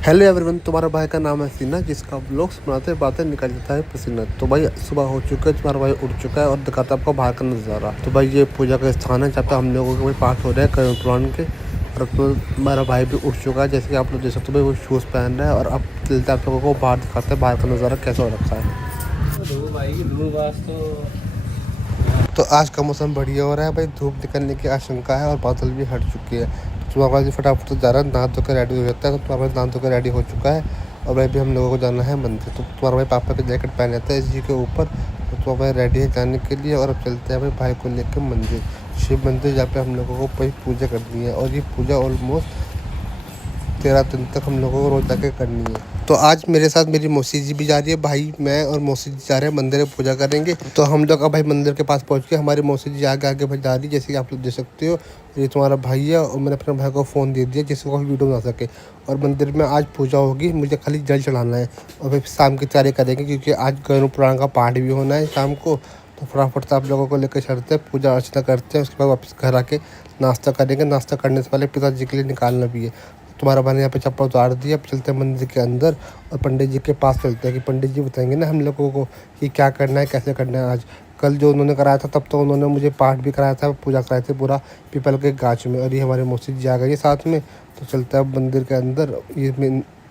Hello everyone, तुम्हारा भाई का नाम है सीना, जिसका व्लॉग्स बनाते बातें निकल जाता है पसीना। तो भाई सुबह हो चुका है, तुम्हारा भाई उठ चुका है और दिखाता है आपको बाहर का नज़ारा। तो भाई ये पूजा का स्थान है जहाँ पे हम लोगों के भाई पाठ हो रहे हैं कर्ण पुराण के। और अब तो तुम्हारा भाई भी उठ चुका है, जैसे कि आप लोग देख सकते हो। भाई वो शूज़ पहन रहा है और अब चलते आप लोगों को बाहर दिखाते हैं बाहर का नज़ारा कैसा हो रखा है। तो आज का मौसम बढ़िया हो रहा है भाई, धूप निकलने की आशंका है और बादल भी हट चुके हैं। तो तुम्हारा भाई फटाफट से जा रहा है, नहा धो कर रेडी हो जाता है। तो तुम्हारा भाई नहा धो कर रेडी हो चुका है और भाई भी हम लोगों को जाना है मंदिर। तो तुम्हारा भाई पापा का जैकेट पहन लेता है इसी के ऊपर। तो तुम्हारा भाई रेडी है जाने के लिए और अब चलते हैं भाई को लेकर मंदिर, शिव मंदिर, जहाँ पे हम लोगों को भाई पूजा करनी है। और ये पूजा ऑलमोस्ट 13 दिन तक हम लोगों को रोज जाके करनी है। तो आज मेरे साथ मेरी मौसी जी भी जा रही है, भाई मैं और मौसी जी जा रहे हैं मंदिर में पूजा करेंगे। तो हम लोग अब भाई मंदिर के पास पहुंच के हमारी मौसी जी आगे आगे भाई जा रही है, जैसे कि आप लोग देख सकते हो। ये तुम्हारा भाई है और मैंने अपने भाई को फ़ोन दे दिया जिससे कोई वीडियो बना सके। और मंदिर में आज पूजा होगी, मुझे खाली जल चढ़ाना है और फिर शाम की तैयारी करेंगे क्योंकि आज गरुड़ पुराण का पाठ भी होना है शाम को। तो फटाफट से आप लोगों को लेकर चलते हैं, पूजा अर्चना करते हैं, उसके बाद वापस घर आके नाश्ता करेंगे। नाश्ता करने से पहले पिताजी के लिए निकालना भी है। तुम्हारा भाई ने यहाँ पे चप्पल उतार दी। अब चलते हैं मंदिर के अंदर और पंडित जी के पास चलते हैं कि पंडित जी बताएंगे ना हम लोगों को कि क्या करना है, कैसे करना है। आज कल जो उन्होंने कराया था तब तो उन्होंने मुझे पाठ भी कराया था, पूजा कराई थी पूरा पीपल के गाछ में। और ये हमारे मौसी जी आ गई है साथ में। तो चलते हैं अब मंदिर के अंदर। ये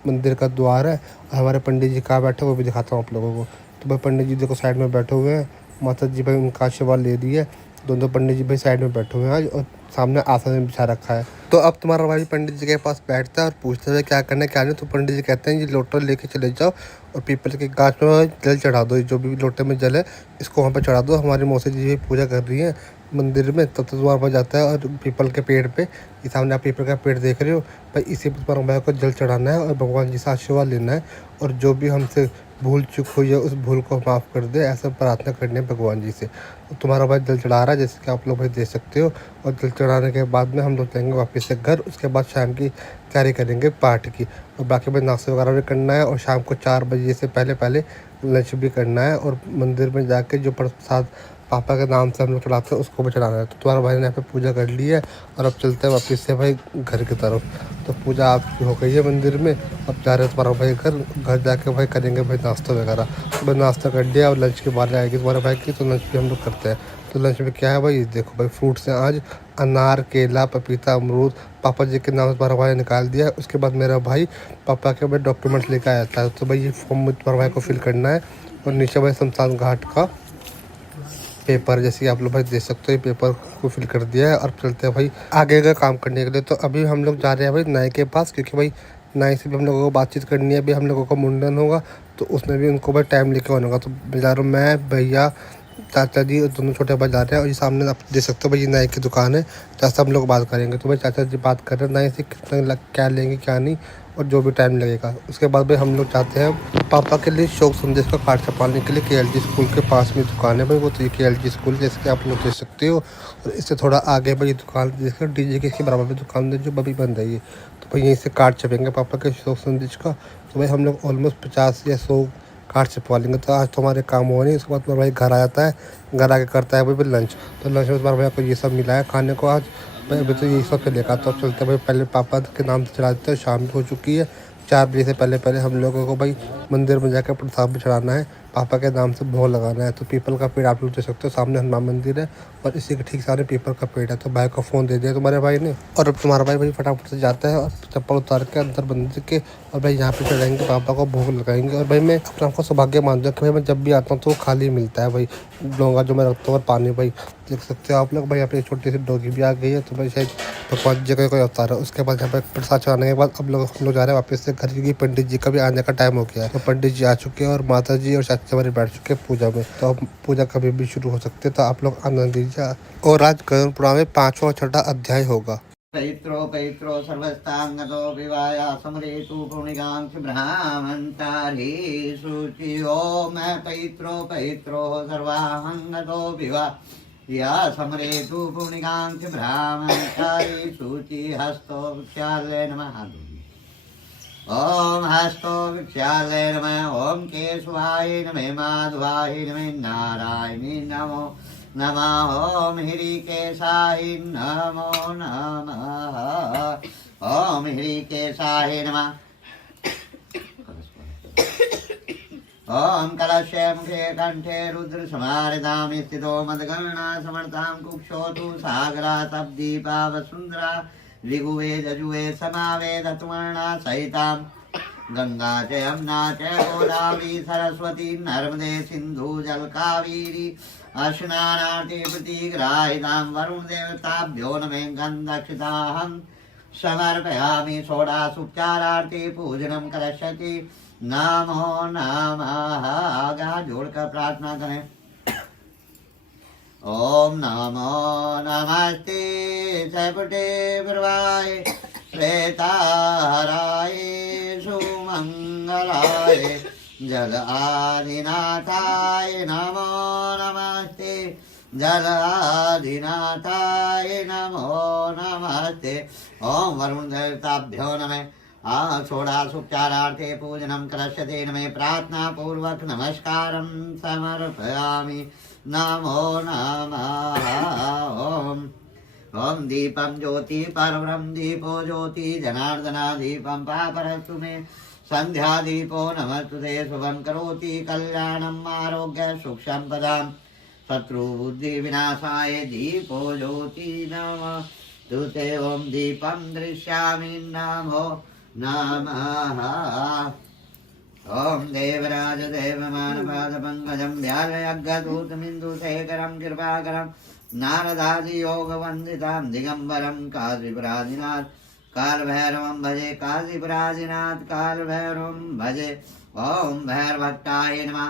मंदिर का द्वार है और हमारे पंडित जी कहाँ बैठे वो भी दिखाता हूँ आप लोगों को। तो भाई पंडित जी देखो साइड में बैठे हुए हैं, माता जी भाई उनका आशीर्वाद ले रही है। दोनों पंडित जी भाई साइड में बैठे हुए हैं आज और सामने आसन में बिछा रखा है। तो अब तुम्हारा भाई पंडित जी के पास बैठता है और पूछता है क्या करना है क्या नहीं। तो पंडित जी कहते हैं ये लोटा लेके चले जाओ और पीपल के गाछ में जल चढ़ा दो, जो भी लोटे में जल है इसको वहाँ पर चढ़ा दो। हमारी मौसी जी भी पूजा कर रही है मंदिर में। तब तक तुम्हारा भाई जाता है और पीपल के पेड़ पे, ये सामने आप पीपल का पेड़ देख रहे हो भाई, इसी पर तुम्हारा भाई को जल चढ़ाना है और भगवान जी से आशीर्वाद लेना है। और जो भी हमसे भूल चूक हुई है उस भूल को माफ़ कर दे, ऐसा प्रार्थना करनी है भगवान जी से। तो तुम्हारा भाई जल चढ़ा रहा है जैसे कि आप लोग भाई देख सकते हो। और जल चढ़ाने के बाद में हम लोग जाएंगे वापस से घर। उसके बाद शाम की तैयारी करेंगे पाठ की और बाकी भाई नाश्ता वगैरह भी करना है। और शाम को 4 बजे से पहले पहले लंच भी करना है और मंदिर में जाके जो प्रसाद पापा के नाम से हम लोग चढ़ाते हैं उसको भी चढ़ाना है। तो तुम्हारा भाई ने यहाँ पे पूजा कर ली है और अब चलते हैं वापस से भाई घर की तरफ। तो पूजा आपकी हो गई है मंदिर में, अब जा रहे हैं तुम्हारा भाई घर। घर जाके भाई करेंगे भाई नाश्ता वगैरह। भाई नाश्ता कर लिया और लंच की बारी आएगी तुम्हारे भाई की, तो लंच भी हम लोग करते हैं। तो लंच में क्या है भाई, देखो भाई फ्रूट्स हैं आज, अनार, केला, पपीता, अमरूद। पापा जी के नाम से तुम्हारा भाई ने निकाल दिया है। उसके बाद मेरा भाई पापा के भाई डॉक्यूमेंट्स लेकर आया था। तो भाई ये फॉर्म में तुम्हारे भाई को फिल करना है और नीचे भाई शमशान घाट का पेपर, जैसे कि आप लोग भाई देख सकते हो, ये पेपर को फिल कर दिया है। और चलते हैं भाई आगे का काम करने के लिए। तो अभी हम लोग जा रहे हैं भाई नाई के पास, क्योंकि भाई नाई से भी हम लोगों को बातचीत करनी है। अभी हम लोगों का मुंडन होगा तो उसमें भी उनको भाई टाइम लेके आना होगा। तो जा रहा हूँ मैं, भैया, चाचा जी और दोनों छोटे भाई जा रहे हैं। और ये सामने आप देख सकते हो भाई ये नाई की दुकान है जहाँ से हम लोग बात करेंगे। तो भाई चाचा जी बात कर रहे हैं नाई से कितना क्या लेंगे क्या नहीं और जो भी टाइम लगेगा। उसके बाद भाई हम लोग चाहते हैं पापा के लिए शौक संदेश का कार्ड छपाने के लिए KLG स्कूल के पास में दुकान है भाई, वो तो ये KLG स्कूल जैसे कि आप लोग देख सकते हो। और इससे थोड़ा आगे भाई दुकान देखकर DJ के बराबर में दुकान है जो अभी बंद है ये। तो भाई यहीं से कार्ड छपेंगे पापा के शौक संदेश का। तो भाई हम लोग ऑलमोस्ट 50 या 100 कार्ड छपवा लेंगे। तो आज तो हमारे काम हो नहीं। उसके बाद मेरा भाई घर आ जाता है, घर आके करता है भाई लंच। तो लंच में तुम्हारा भैया को ये सब मिला है खाने को आज भाई। अभी तो यही सब चलेगा। तो अब चलते हैं भाई पहले पापा के नाम से चला देते हैं, शाम हो चुकी है। 4 बजे से पहले पहले हम लोगों को भाई मंदिर में जाकर प्रसाद भी चढ़ाना है, पापा के नाम से भोग लगाना है। तो पीपल का पेड़ आप लोग देख सकते हो, सामने हनुमान मंदिर है और इसी के ठीक सामने पीपल का पेड़ है। तो भाई को फ़ोन दे दिया तुम्हारे भाई ने और अब तुम्हारा भाई फटाफट से जाता है और चप्पल उतार के अंदर मंदिर के और भाई यहाँ पे चढ़ाएंगे, पापा को भोग लगाएंगे। और भाई मैं अपने आपको सौभाग्य मानता हूँ कि भाई मैं जब भी आता हूँ तो खाली मिलता है भाई डोंगा जो मैं रखता हूँ और पानी भाई देख सकते हो आप लोग। भाई यहाँ पे एक छोटी सी डोगी भी आ गई है। तो भाई शायद भगवान जी का कोई अवतार है। उसके बाद यहाँ पे प्रसाद चढ़ाने के बाद अब हम लोग जा रहे हैं वापस से घर, क्योंकि पंडित जी का भी आने का टाइम हो गया है। तो पंडित जी आ चुके हैं और माता जी और चाचा हमारे बैठ चुके हैं पूजा में। तो अब पूजा कभी भी शुरू हो सकते हैं, तो आप लोग आनंद लीजिए। और आज गरुड़ पुराण में 5वां और 6वां अध्याय होगा। पैत्रो पैत्रो सर्वस्तांगतो विवाया समरेतु पुण्यकांक्ष ब्राह्मणचारी शुचियो मैं पैत्रो पैत्रो सर्वाहंगतो विवा या समरेतु पुण्यकांक्ष ब्राह्मणचारी शुचि हस्तो वृक्षालय नमः। ओम हस्तो वृक्षालय नमः। ओम केशवाय नमः, माधवाय नमः, नारायणी नमो नमः। ओम हृकेशाय नमो नमः। ओम हृकेशाय नमः। ओम कलशे मुखे कंठे रुद्र समारितां स्थितो मदगणना समर्थां कुक्षोतु सागरा तब्दीपा वसुंधरा ऋगुवे जजुवे समावेद त्वर्णा सहितां गंगा च यमुना च गोदावरी सरस्वती नर्मदे सिंधु जल कावेरी स्नानार्थे प्रतिग्राहितां वरुण देवताभ्यो नमे गन्धक्षिताहं समर्पयामि षोडशोपचारार्थे पूजनं करिष्यति नमो नमः आगा जोड़कर प्रार्थना करें ओम नमो नमस्ते सैपुटे प्रवाय श्वेताराय सुमंगलाय जल आदिनाथाय नमो नमस्ते जल आदिनाथाय नमो नमस्ते ओम वरुण देवताभ्यो नमः षोडशोपचारार्थे पूजनं करिष्यते नमे प्रार्थना पूर्वक नमस्कारं समर्पयामि नमो नमः ओम ओम दीपं ज्योति परब्रह्म दीपो ज्योति जनार्दना दीपं पापरस्तु मे संध्या दीपो नमस्तुते शुभं करोति कल्याणम् आरोग्य सुख संपदां शत्रु बुद्धि विनाशाय दीपो ज्योति नमः तुते ओम दीपं दृश्यामि नमो नमः ओम देवराज देवमानपाद पंकजं व्यालयज्ञदूतमिन्दुशेखरं कृपाकरं नारदादि योग वंदितां दिगंबरं काशीपुरादिनाथ कालभैरवं भजे काशीपुरादिनाथ कालभैरवं भजे ओम भैरभट्टाय नमः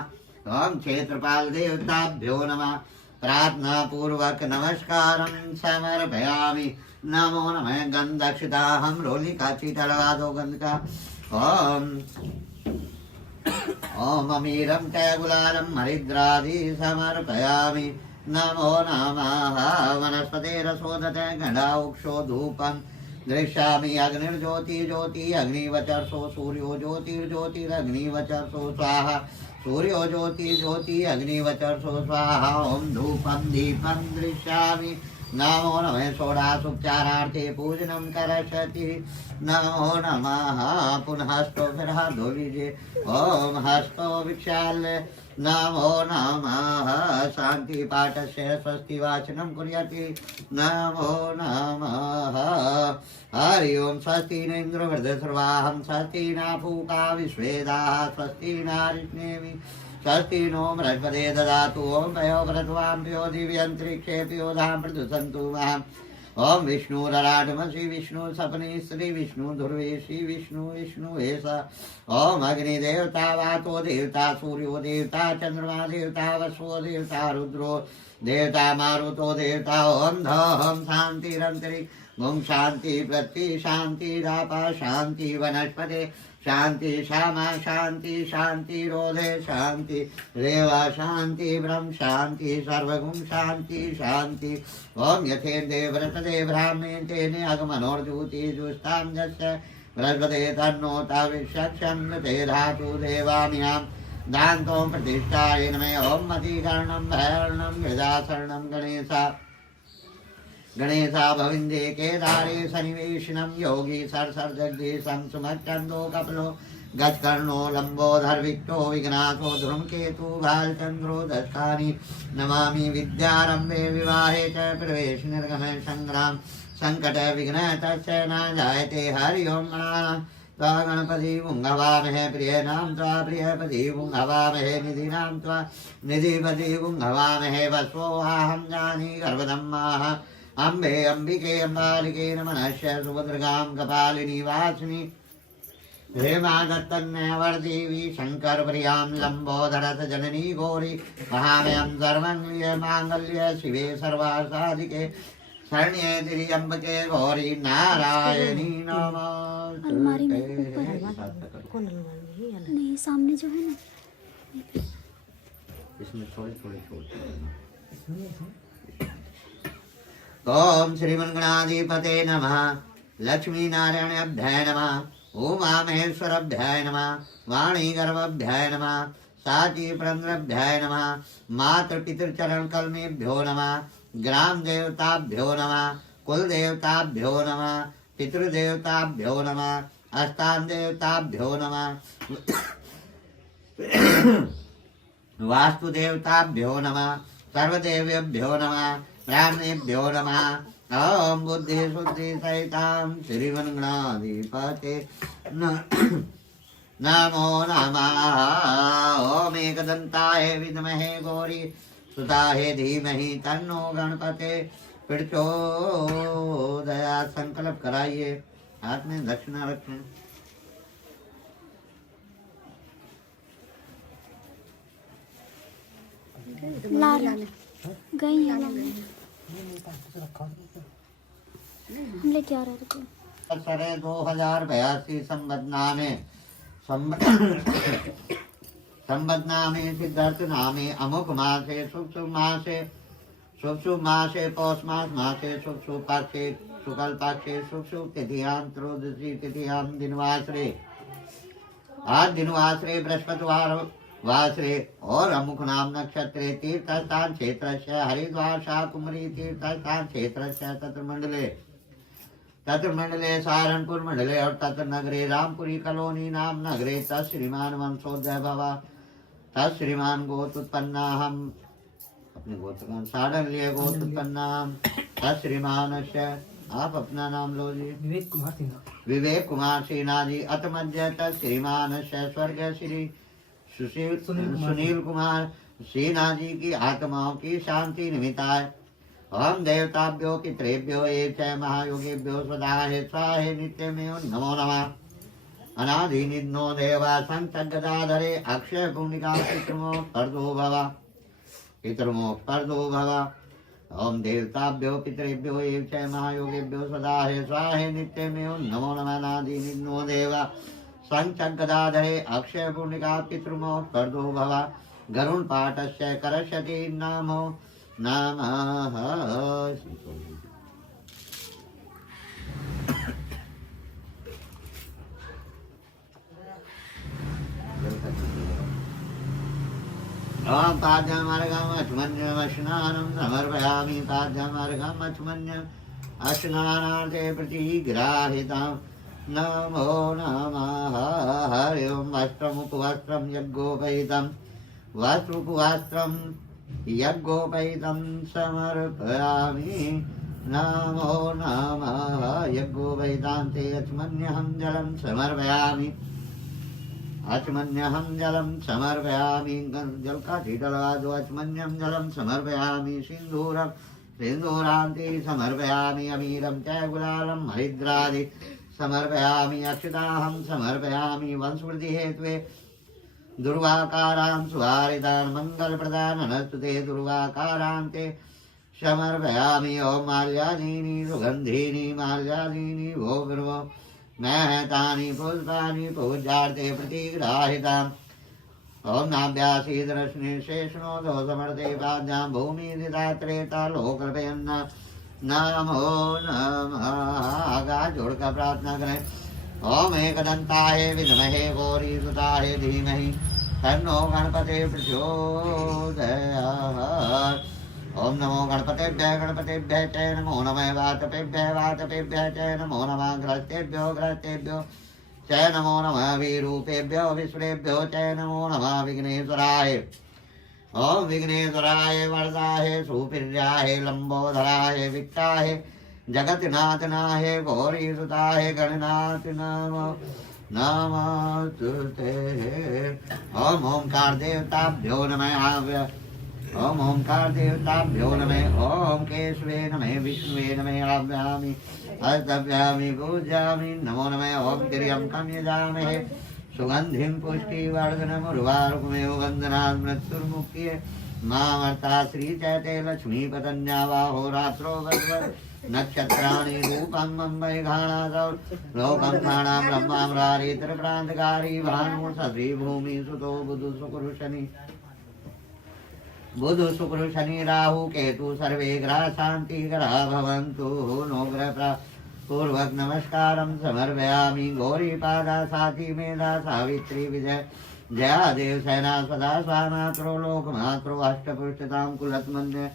ओम क्षेत्रपाल देवताभ्यो नमः प्रार्थना पूर्वक नमस्कारं समर्पयामि नमो नमः गंधक्षिताहं रोली काची तलवा दो गंध का ओम ओम अमीरं च गुलालं हरिद्रादि समर्पयामि नमो नमः वनस्पतेरसोदते गणाउक्षो धूपं दृश्यामि अग्निर्ज्योति ज्योति अग्निवचर्षो सूर्यो ज्योतिर्ज्योतिरग्निवचर्षो स्वाहा सूर्यो ज्योति ज्योति अग्निवचर्षो स्वाहा ओम धूपं दीपं दृश्यामि नमो नमः षोडशोपचारार्थे पूजनं करिष्यति नमो नमः पुनः हस्तो फिर हाथ धो लीजिए ओम हस्तो विक्षाल्य नमो नमः शांति पाठस्य स्वस्ति वाचनं कुर्याति नमो नमः हरि ओम स्वस्ति न इंद्र वृद्धस्रवाहं स्वस्ति न पूका विश्वेदाः स्वस्ति न ऋष्णेमि स्वस्ति नो बृहस्पते ददातु ओम पयो व्रतवान् पयो दिव्यन्तरिक्षे पयोधां प्रदुसन्तु माम् ओम विष्णुरराटमसि विष्णु सपने श्री विष्णु ध्रुवे श्री विष्णु विष्णु एष ओम अग्निदेवता वातो देवता सूर्यो देवता चंद्रमा देवता वसो देवता रुद्रो देवता मारुतो देवता ओम धम शांतिरंतरिक्ष ओम शांति पृथ्वी शांति रापा शांति वनस्पते शांति श्यामा शांति शांति रोधे शांति रेवा शांति ब्रह्म शांति सर्वगुण शांति शांति ओम यथेन्दे व्रतदे ब्राह्मणे तेने अगमनोर्जूति जुष्टां यस्य बृहस्पते तन्नो ताविष्यक्षं ते धातु देवामियां दान्तो प्रतिष्ठाय नमः ओम मतिकर्णं भैर्णं गजासरणं गणेशा गणेशा भविन्दे केदारे सन्निवेशनं योगी सरसर जगदीशं सुमच्छन्दो कपलो गजकर्णो लंबोदरविक्तो विघ्नाथो धूमकेतु भालचंद्रो दशानि नमामि विद्यारंभे विवाहे च प्रवेश निर्गमे संग्राम संकट विघ्न तस्य न जायते हरि ओम त्वा गणपति पुंगवामहे प्रियनाम त्वा प्रियपति पुंगवामहे निधिनाम त्वा निधिपति पुंगवामहे वस्वोऽहं जानी गर्भधम्माः अम्बे अंबिके अम्बालिके नमनश्य सुभद्रगां कपालिनी वास्मि हेमा दत्तन्यवर्देवी शंकर प्रियां लंबोदरत जननी गौरी महामयं सर्वंगल्य मांगल्य शिवे सर्वासाधिके शरण्ये त्र्यंबके गौरी नारायणी अलमारी में ऊपर है कौन अलमारी है नहीं सामने जो है ना इसमें थोड़ी थोड़ी छोड़ ओम श्रीमन्गणाधिपते नमः लक्ष्मी नारायणाभ्याय नमः उमा महेश्वराभ्याय नमः वाणी गर्भाभ्याय नमः साची प्रन्द्राभ्याय नमः मातृपितृचरण कलमेभ्यो नमः ग्राम देवताभ्यो नमः कुल देवताभ्यो नमः पितृदेवताभ्यो नमः अस्तान देवताभ्यो नमः वास्तुदेवताभ्यो नमः सर्वदेवेभ्यो नमः ब्राह्मणेभ्यो नमः ओम बुद्धि शुद्धि सहितां श्रीमन्गणाधिपते नमो नमः ओम एकदंताय विद्महे गौरी सुताय धीमहि तन्नो गणपते प्रचोदयात्। संकल्प कराइए, हाथ में दक्षिणा रखें। लाल गई है हम लेके आ रहे थे। सरे 2082 संबदनामे संबदनामे सिद्धार्थ नामे अमुक मासे शुभ शुभ मासे पौष मासे शुभ पाक्षे शुक्ल पाक्षे शुभ तिथियां त्रयोदशी तिथियां दिनवासरे आज दिनवासरे बृहस्पतिवार वासरे और अमुक नाम नक्षत्रे तीर्थस्थान क्षेत्रस्य हरिद्वार शाकुमरी तीर्थस्थान क्षेत्रस्य तत्र मंडले सहारनपुर मंडले और तत्र नगरे रामपुरी कॉलोनी नाम नगरे तत्श्रीमान वंशोदय भवा तत्श्रीमान गोत्रोत्पन्ना हम अपने गोत्र का साडल्य गोत्रोत्पन्ना तत्श्रीमान आप अपना नाम लो जी। विवेक कुमार सिन्हा जी। अत मध्य तत्श्रीमान स्वर्ग श्री सुनील कुमार सिन्हा जी की आत्माओं की शांति निमित्ताय ओम देवताभ्यो पितृभ्यो ये च महायोगेभ्यो सदाहे स्वाहे नित्यमेव नमो नमः। अनादि निधनो देवा संतगदाधरे अक्षय पुण्यका पितृमोक्तर्दो भव ओम देवताभ्यो पितृभ्यो ये च महायोगेभ्यो सदाहे स्वाहे नित्यमेव नमो नमः। अनादि निधनो देवा संचगदाधरे अक्षय पुण्यका पितृमोक्तर्दो भव। गरुण पाठस्य करशति नामो नमः। पाद्यमार्गमच्मन्यमश्नानं समर्पयामि पाद्यमार्गमच्मन्यम् अश्नानार्थे प्रतिग्राहितां नमो नमः। हरि ओं। वस्त्रमुपवस्त्रं यज्ञोपैतं वस्त्रोपवस्त्रं यज्ञोपैतं समर्पयामि नमो नमः। यज्ञोपैतान्ते अच्मन्यहं जलं समर्पयामि अच्मन्यहं जलं समर्पयामि। जल का शीतला दो अच्मन्यं जलं समर्पयामि। सिन्दूरान्ते समर्पयामि। अमीरं च गुलालं हरिद्रादि समर्पयामि। अक्षताहं समर्पयामि। वंशवृद्धि हेतवे दुर्वाकारां सुहारितान् मङ्गलप्रदाननस्तुते दुर्वाकारान्ते समर्पयामि। ओम माल्यादीनि सुगन्धीनि माल्यादीनि वो गुरो महतानि पुष्पाणि पूजार्थे प्रतिग्राहिताम्। ओम नाभ्यासी दर्शने शेषणोदो समर्थे पाद्यां भूमि दिदात्रेता लोकल्पयन्न नमो नमः। आगा जोड़कर प्रार्थना करें। ओम एकदंताय विद्महे गौरी सुताय धीमहि तन्नो गणपते प्रचोदयात्। ओम नमो गणपतेभ्यः च नमो नमः। वातपेभ्यः च नमो नमः। ग्रस्तेभ्यो च नमो नमः। विरूपेभ्यो विश्वेभ्यो च नमो नमः। विघ्नेश्वराय ओम विघ्नेश्वराय वरदाय सुप्रियाय लंबोदराय विक्ताय जगन्नाथनाय गौरी सुताय गणनाथ नमस्ते। ओम ओंकार देवताभ्यो नमः। ओम ओंकार देवताभ्यो नमः। ओम केशवे नमः विष्णुवे नमः। आव्यामि अस्तव्यामि पूज्यामि नमो नमः। ओम त्र्यंबकं यजामहे सुगंधिं पुष्टिवर्धनम् उर्वारुकमेव वन्दनात् मृत्युर्मुक्त्यै मामर्ता श्रीचैते लक्ष्मीपतन्या वाहोरात्रो वद्वत् नक्षत्राणि रूपं मम्बैघाणादौ लोकं घाणां ब्रह्माम्रारित्रक्रान्तकारी भानु सती भूमि सुतो बुध शुक्र शनि राहु केतु सर्वे ग्रह शांति ग्रह भवन्तु। नो ग्रह पूर्वक नमस्कारं समर्पयामि। गौरी पादा साथी मेधा सावित्री विजय जया देव सेना सदा स्वामात्रो लोकमात्रो अष्टपुष्टतां कुलत्मन्य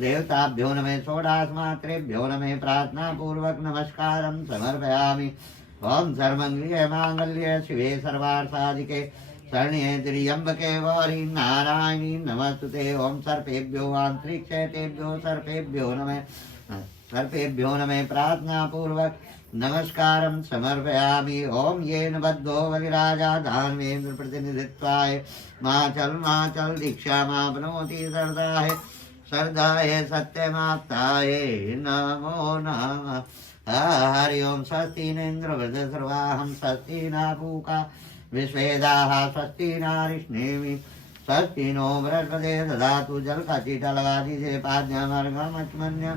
देवताभ्यो नमः। षोडशमात्रेभ्यो नमः। प्रार्थना पूर्वक नमस्कारं समर्पयामि। ओम सर्वमंगल्य मांगल्य शिवे सर्वार्थसाधिके शरण्ये त्र्यंबके गौरी नारायणी नमस्तुते। ओम सर्पेभ्यो अंतरिक्षेभ्यो सर्पेभ्यो नमः। सर्पेभ्यो नमः। प्रार्थना पूर्वक नमस्कारं समर्पयामि। ओम येन बद्धो बलिराजा दानवेन्द्र प्रतिनिधित्वाय माचल दीक्षा मापनोति सरदाय सरदाय सत्यमाप्ताय नमो नमः। हरि ओम। स्वस्ति न इंद्र वृद्धस्रवाहं स्वस्ति न पूका विश्वेदाः स्वस्ति नारिष्णेमि स्वस्ति नो बृहस्पते ददातु। जल का चीटा लगा दीजिए। पाद्यमर्घमच्मन्य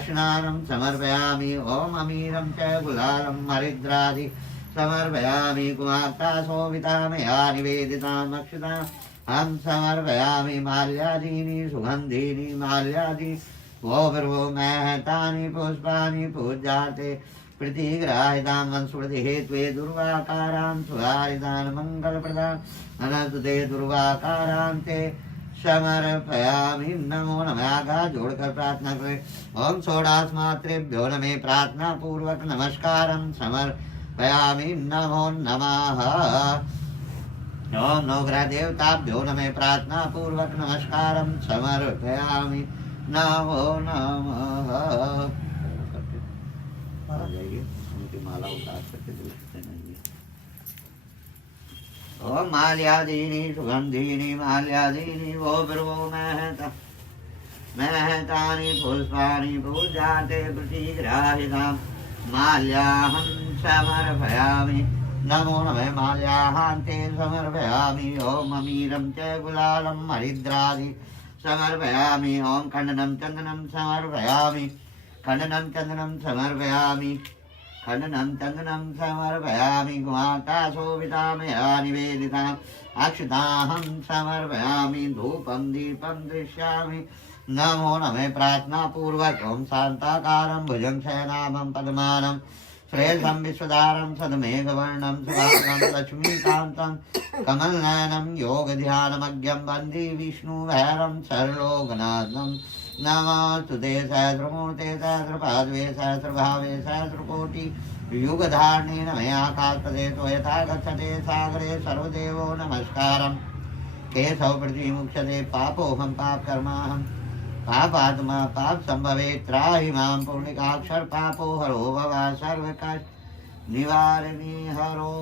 स्नानं समर्पयामि। ओम अमीरं च गुलालं हरिद्रादि समर्पयामि। कुमार्ता शोभिता मया निवेदिताम् अक्षताम् हम समर्पयामि। माल्यादीनि सुगन्धीनि माल्यादि वो पर्वो महतानि पुष्पाणि पूज्यार्थे प्रतिग्राहितां वंशवृद्धि हेत्वे दुर्वाकारान् सुहारितान् मंगलप्रदान् अनस्तुते दुर्वाकारान्ते समर्पयामि। नमो नमः। आगा जोड़कर प्रार्थना करें। ओम षोडशमात्रेभ्यो नमः। प्रार्थना पूर्वक नमस्कारं समर्पयामि। नमो नमः। ओम नवग्रह देवताभ्यो नमः। प्रार्थना पूर्वक नमस्कारं समर्पयामि। नमो नमः। आ जाइए, उनकी माला उतार करके दूसरे नहीं। ओम माल्यादीनि सुगंधीनि माल्यादीनि वो पर्वो महतानि पुष्पाणि पूजाते प्रतिग्राहितां माल्याहं समर्पयामि। नमो नमः। माल्याहान्ते समर्पयामि। ओम अमीरं च गुलालं हरिद्रादि समर्पयामि। ओम खंडनं चंदनं समर्पयामि। खंडनं चंदनं समर्पयामि। खंडनं चंदनं समर्पयामि। गुमाता शोभिता मया निवेदिताम् अक्षताहं समर्पयामि। धूपं दीपं दृश्यामि। नमो नमः। प्रार्थना पूर्वक ओम शांताकारं भुजंगशयनाभं पद्मानं श्रेयसं विश्वधारं सदमेघवर्णं सुभागं लक्ष्मीकान्तं कमलनयनं योगध्यानमग्यं वन्दे विष्णुभैरं सर्वलोकनाथं। नमस्तुते सहस्रमूर्ते सहस्रपादवे सहस्रभावे सहस्रकोटि युगधारणेन मया काल्पते त्वयथा गच्छते सागरे सर्वदेवो नमस्कारं। केशव प्रतिमुक्षते पापोऽहं पापकर्माहं पापात्मा पाप संभवे त्राहि मां पुण्यकाक्षर पापो हरो भव सर्वकष्ट निवारिणी हरो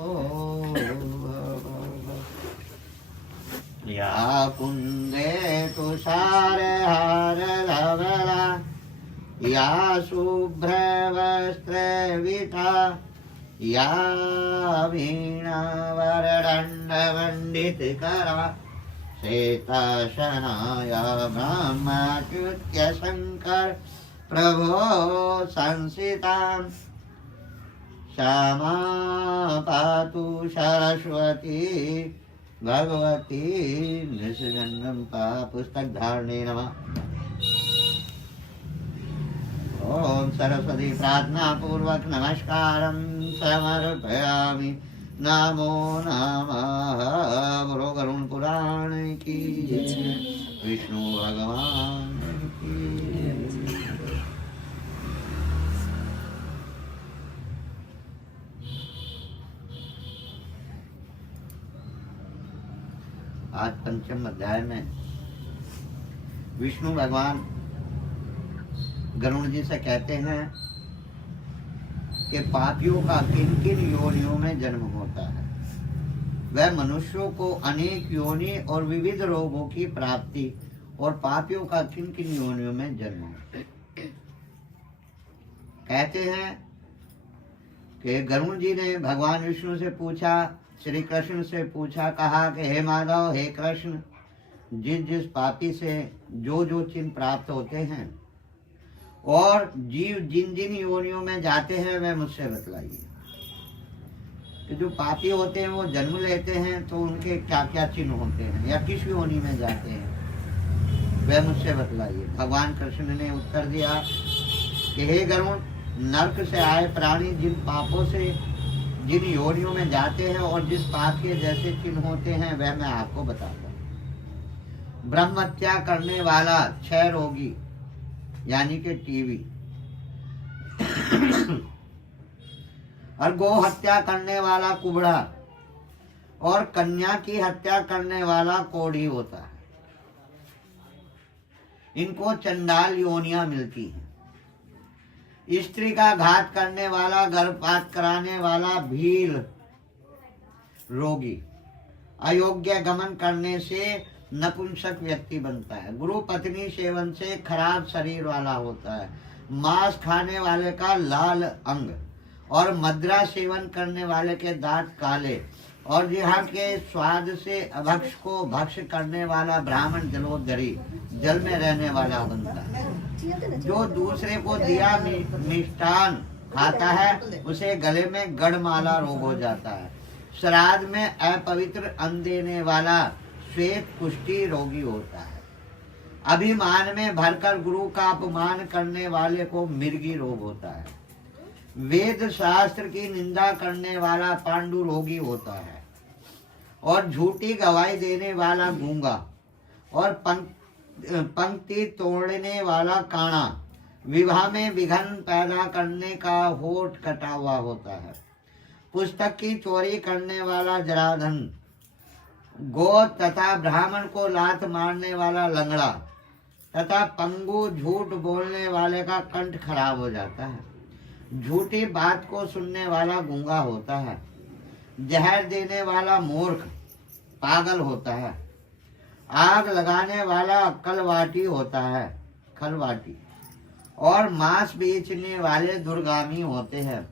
या कुंदे तुषार हार धवला या शुभ्र वस्त्र विता या वीणा वरदंड वंदित करा शेताशनाया ब्रह्मच्युत्य शंकर प्रभो संसितां श्यामा पातु सरस्वती भगवती निष्गंधं पुस्तक धारणे नमः। ओम सरस्वती प्रार्थना पूर्वक नमस्कारं समर्पयामि। नमो नमः। बोलो गरुड़ पुराण की विष्णु भगवान की। आज पंचम अध्याय में विष्णु भगवान गरुड़ जी से कहते हैं कि पापियों का किन किन योनियों में जन्म होता है। वह मनुष्यों को अनेक योनि और विविध रोगों की प्राप्ति और पापियों का किन किन योनियों में जन्म होता है। कहते हैं कि गरुड़ जी ने भगवान विष्णु से पूछा, श्री कृष्ण से पूछा, कहा कि हे माधव, हे कृष्ण, जिस जिस पापी से जो जो चिन्ह प्राप्त होते हैं और जीव जिन जिन योनियों में जाते हैं वह मुझसे बतलाइए। कि जो पापी होते हैं वो जन्म लेते हैं तो उनके क्या क्या चिन्ह होते हैं या किस योनि में जाते हैं वह मुझसे बतलाइए। भगवान कृष्ण ने उत्तर दिया कि हे गरुड़, नरक से आए प्राणी जिन पापों से जिन योनियों में जाते हैं और जिस पाप के जैसे चिन्ह होते हैं वह मैं आपको बताता हूँ। ब्रह्म हत्या करने वाला क्षय रोगी यानी कि टीबी और गौ हत्या करने वाला कुबड़ा और कन्या की हत्या करने वाला कोढ़ी होता है। इनको चंडाल योनियां मिलती हैं। स्त्री का घात करने वाला, गर्भपात कराने वाला, भील रोगी, अयोग्य गमन करने से नपुंसक व्यक्ति बनता है। गुरु पत्नी सेवन से खराब शरीर वाला होता है। मांस खाने वाले का लाल अंग और मदिरा सेवन करने वाले के दांत काले और जिह्वा के स्वाद से अभक्ष को भक्ष करने वाला ब्राह्मण जलोदरी, जल में रहने वाला बनता है। जो दूसरे को दिया मिष्टान खाता है उसे गले में गढ़माला रोग हो जाता है। श्राद्ध में अपवित्र अन्न देने वाला श्वेत कुष्ठी रोगी होता है। अभिमान में भरकर गुरु का अपमान करने वाले को मिर्गी रोग होता है। वेद शास्त्र की निंदा करने वाला पांडु रोगी होता है और झूठी गवाही देने वाला गूंगा और पंक्ति तोड़ने वाला काना, विवाह में विघ्न पैदा करने का होठ कटा हुआ होता है। पुस्तक की चोरी करने वाला जराधन, गो तथा ब्राह्मण को लात मारने वाला लंगड़ा तथा पंगु झूठ बोलने वाले का कंठ खराब हो जाता है। झूठी बात को सुनने वाला गूंगा होता है। जहर देने वाला मूर्ख पागल होता है। आग लगाने वाला कलवाटी होता है, खलवाटी। और मांस बेचने वाले दुर्गामी होते हैं।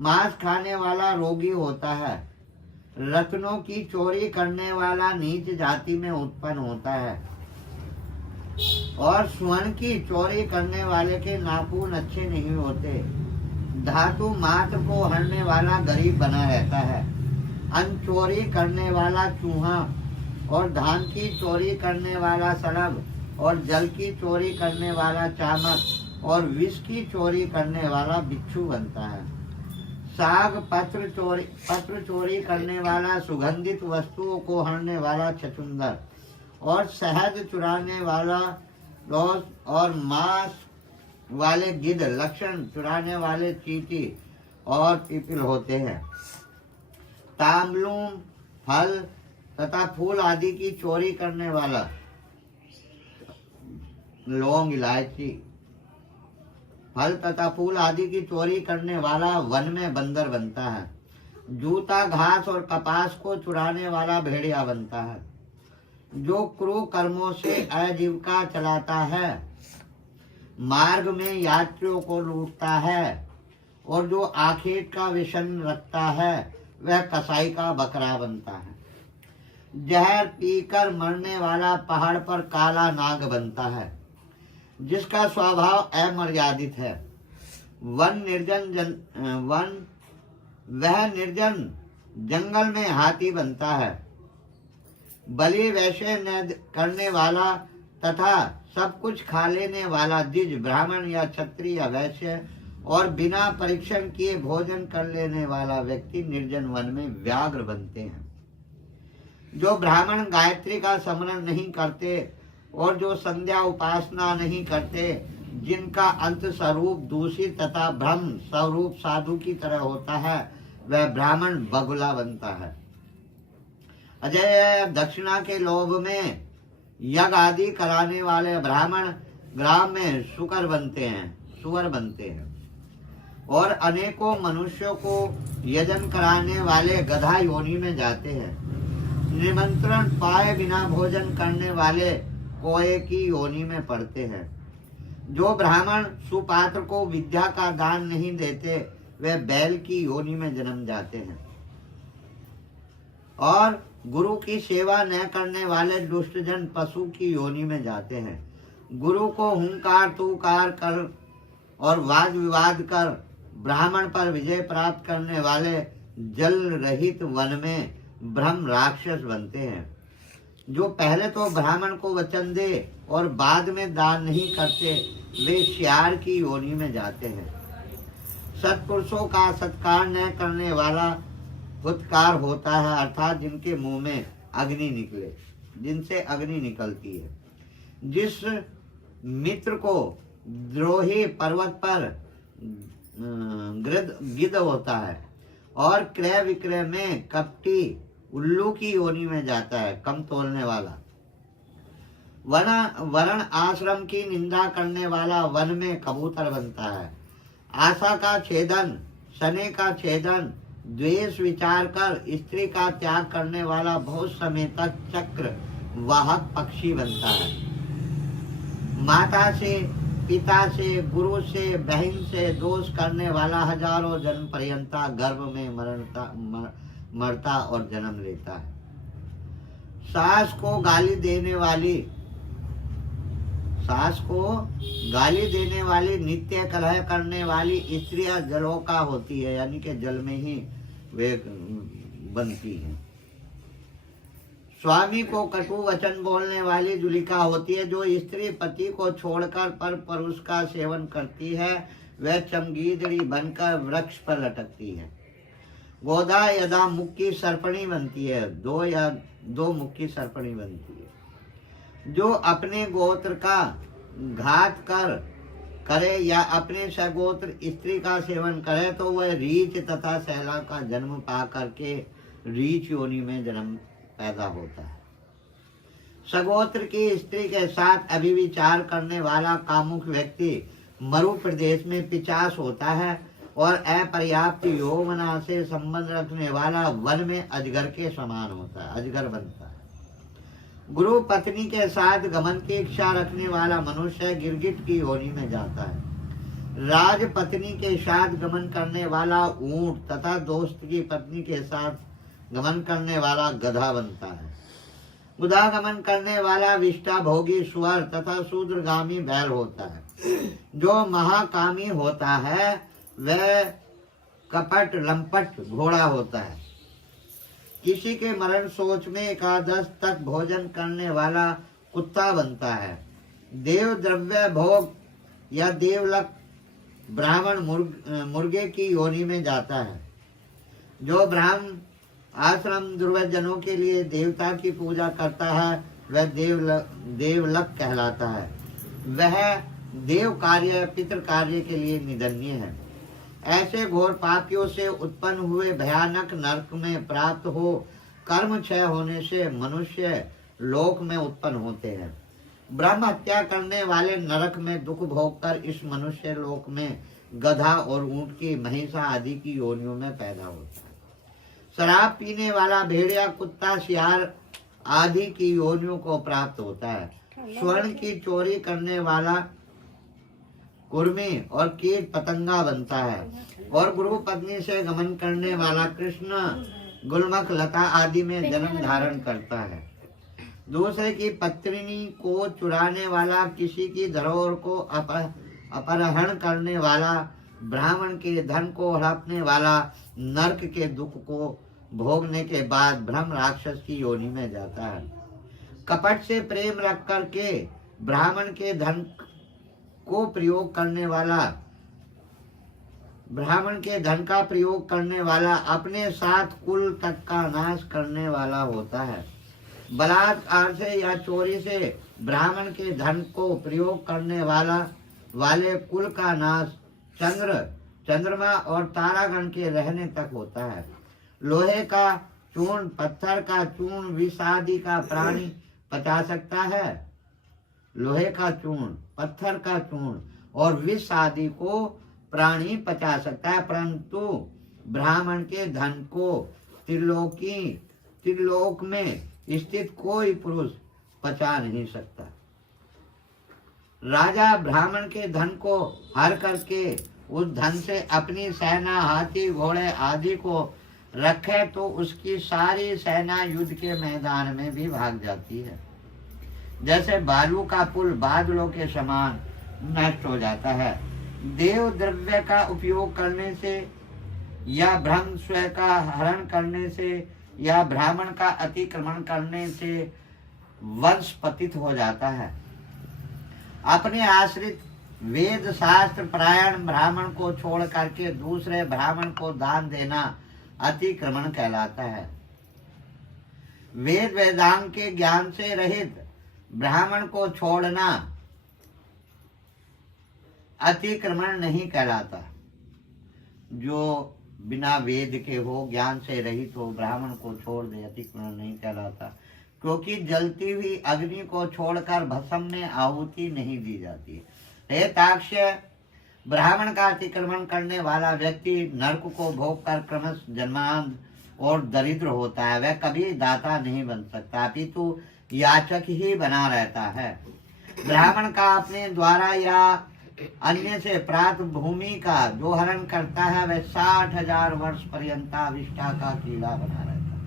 मांस खाने वाला रोगी होता है। रत्नों की चोरी करने वाला नीच जाति में उत्पन्न होता है और स्वर्ण की चोरी करने वाले के नाखून अच्छे नहीं होते। धातु मात्र को हरने वाला गरीब बना रहता है। अन्न चोरी करने वाला चूहा और धान की चोरी करने वाला सड़ब और जल की चोरी करने वाला चामक और विष की चोरी करने वाला बिच्छू बनता है। साग पत्र चोरी करने वाला, सुगंधित वस्तुओं को हरने वाला छछुंदर और शहद चुराने वाला रोज और मांस वाले गिद्ध, लक्षण चुराने वाले चींटी और पिपील होते हैं। तांबलून, फल तथा फूल आदि की चोरी करने वाला, लौंग, इलायची, फल तथा फूल आदि की चोरी करने वाला वन में बंदर बनता है। जूता, घास और कपास को चुराने वाला भेड़िया बनता है। जो क्रूर कर्मों से आजीविका चलाता है, मार्ग में यात्रियों को लूटता है और जो आखेट का व्यसन रखता है वह कसाई का बकरा बनता है। जहर पीकर मरने वाला पहाड़ पर काला नाग बनता है जिसका स्वभाव अमर्यादित है। वह निर्जन जंगल में हाथी बनता है। बलि वैश्य करने वाला तथा सब कुछ खा लेने वाला द्विज, ब्राह्मण या क्षत्रिय या वैश्य और बिना परीक्षण किए भोजन कर लेने वाला व्यक्ति निर्जन वन में व्याघ्र बनते हैं। जो ब्राह्मण गायत्री का स्मरण नहीं करते और जो संध्या उपासना नहीं करते, जिनका अंत स्वरूप दूषित तथा ब्रह्म स्वरूप साधु की तरह होता है, वह ब्राह्मण बगुला बनता है। अजय दक्षिणा के लोभ में यज्ञ आदि कराने वाले ब्राह्मण ग्राम में सुअर बनते हैं और अनेकों मनुष्यों को यजन कराने वाले गधा योनि में जाते हैं। निमंत्रण पाए बिना भोजन करने वाले कोए की योनि में पड़ते हैं। जो ब्राह्मण सुपात्र को विद्या का दान नहीं देते, वे बैल की योनि में जन्म जाते हैं। और गुरु की सेवा न करने वाले दुष्टजन पशु की योनि में जाते हैं। गुरु को हुंकार तूकार कर और वाद विवाद कर ब्राह्मण पर विजय प्राप्त करने वाले जल रहित वन में ब्रह्म राक्षस बनते हैं। जो पहले तो ब्राह्मण को वचन दे और बाद में दान नहीं करते, वे श्यार की योनि में जाते हैं। सत्पुरुषों का सत्कार न करने वाला फुत्कार होता है, अर्थात जिनके मुंह में अग्नि निकले, जिनसे अग्नि निकलती है। जिस मित्र को द्रोही पर्वत पर गिद्ध होता है और क्रय विक्रय में कपटी उल्लू की योनि में जाता है, कम तोलने वाला। वर्ण आश्रम की निंदा करने वाला वन में कबूतर बनता है। आशा का छेदन, शनि का छेदन, द्वेष विचार कर स्त्री का त्याग करने वाला बहुत समय तक चक्र वाहक पक्षी बनता है। माता से, पिता से, गुरु से, बहन से दोष करने वाला हजारों जन्म पर्यंता गर्भ में मरता और जन्म लेता है। सास को गाली देने वाली नित्य कलह करने वाली स्त्रियां जलों का होती है, यानी कि जल में ही वे बनती हैं। स्वामी को कटु वचन बोलने वाली जुलिका होती है। जो स्त्री पति को छोड़कर पर पुरुष का सेवन करती है वह चमगीदड़ी बनकर वृक्ष पर लटकती है। गोदा यदा मुक्की सर्पणी बनती है, दो मुक्की सर्पणी बनती है। जो अपने गोत्र का घात करे या अपने सगोत्र स्त्री का सेवन करे तो वह रीछ तथा सैला का जन्म पा करके रीछ योनि में जन्म पैदा होता है। सगोत्र की स्त्री के साथ अभिविचार करने वाला कामुक व्यक्ति मरु प्रदेश में पिचास होता है और अपर्याप्त यौवना से संबंध रखने वाला वन में अजगर के समान होता है, अजगर बनता है। गुरु पत्नी के साथ गमन की इच्छा रखने वाला मनुष्य गिरगिट की योनि में जाता है। राज पत्नी के साथ गमन करने वाला ऊंट तथा दोस्त की पत्नी के साथ गमन करने वाला गधा बनता है। गुदा गमन करने वाला विष्टा भोगी स्वर तथा शूद्रगामी बैल होता है। जो महाकामी होता है वह कपट लंपट घोड़ा होता है। किसी के मरण सोच में एकादश तक भोजन करने वाला कुत्ता बनता है। देव द्रव्य भोग या देवलक ब्राह्मण मुर्गे की योनि में जाता है। जो ब्राह्मण आश्रम दुर्वजनों के लिए देवता की पूजा करता है वह देवलक कहलाता है। वह देव कार्य पितृ कार्य के लिए निंदनीय है। ऐसे घोर पापियों से उत्पन्न हुए भयानक नरक में प्राप्त हो कर्म क्षय होने से मनुष्य लोक में उत्पन्न होते हैं। ब्रह्म हत्या करने वाले नरक में दुख भोग कर इस मनुष्य लोक में गधा और ऊंट की महिषा आदि की योनियों में पैदा होता है। शराब पीने वाला भेड़िया कुत्ता सियार आदि की योनियों को प्राप्त होता है। स्वर्ण की चोरी करने वाला कुर्मी और कीट पतंगा बनता है और गुरु पत्नी से गमन करने वाला कृष्ण गुलमक लता आदि में जन्म धारण करता है। दूसरे की पत्नी को चुराने वाला, किसी की धरोहर को अपहरण करने वाला, ब्राह्मण के धन को हड़पने वाला नरक के दुख को भोगने के बाद ब्रह्म राक्षस की योनि में जाता है। कपट से प्रेम रख करके ब्राह्मण के धन को प्रयोग करने वाला, ब्राह्मण के धन का प्रयोग करने वाला अपने साथ कुल तक का नाश करने वाला होता है। बलात्कार से या चोरी से ब्राह्मण के धन को प्रयोग करने वाले कुल का नाश चंद्रमा और तारागण के रहने तक होता है। लोहे का चूर्ण, पत्थर का चूर्ण, विष आदि का प्राणी पचा सकता है। लोहे का चूर्ण, पत्थर का चूर्ण और विष आदि को प्राणी पचा सकता है, परंतु ब्राह्मण के धन को त्रिलोक में स्थित कोई पुरुष पचा नहीं सकता। राजा ब्राह्मण के धन को हर करके उस धन से अपनी सेना, हाथी घोड़े आदि को रखे तो उसकी सारी सेना युद्ध के मैदान में भी भाग जाती है। जैसे बालू का पुल बादलों के समान नष्ट हो जाता है। देव द्रव्य का उपयोग करने से या ब्रह्म स्वयं का हरण करने से या ब्राह्मण का अतिक्रमण करने से वंश पतित हो जाता है। अपने आश्रित वेद शास्त्र परायण ब्राह्मण को छोड़ करके दूसरे ब्राह्मण को दान देना अतिक्रमण कहलाता है। वेद वेदांग के ज्ञान से रहित ब्राह्मण को छोड़ना अतिक्रमण नहीं कहलाता। जो बिना वेद के हो, ज्ञान से रहित हो, ब्राह्मण को छोड़ दे, अतिक्रमण नहीं कहलाता। क्योंकि जलती हुई अग्नि को छोड़कर भस्म में आहुति नहीं दी जाती। हे ताक्ष्य, ब्राह्मण का अतिक्रमण करने वाला व्यक्ति नरक को भोग कर क्रमश जन्मांध और दरिद्र होता है। वह कभी दाता नहीं बन सकता, अपितु याचक ही बना रहता है। ब्राह्मण का अपने द्वारा या अन्य से प्राप्त भूमि का जो हरण करता है वह 60,000 वर्ष पर्यंत अविष्ठा का कीड़ा बना रहता है।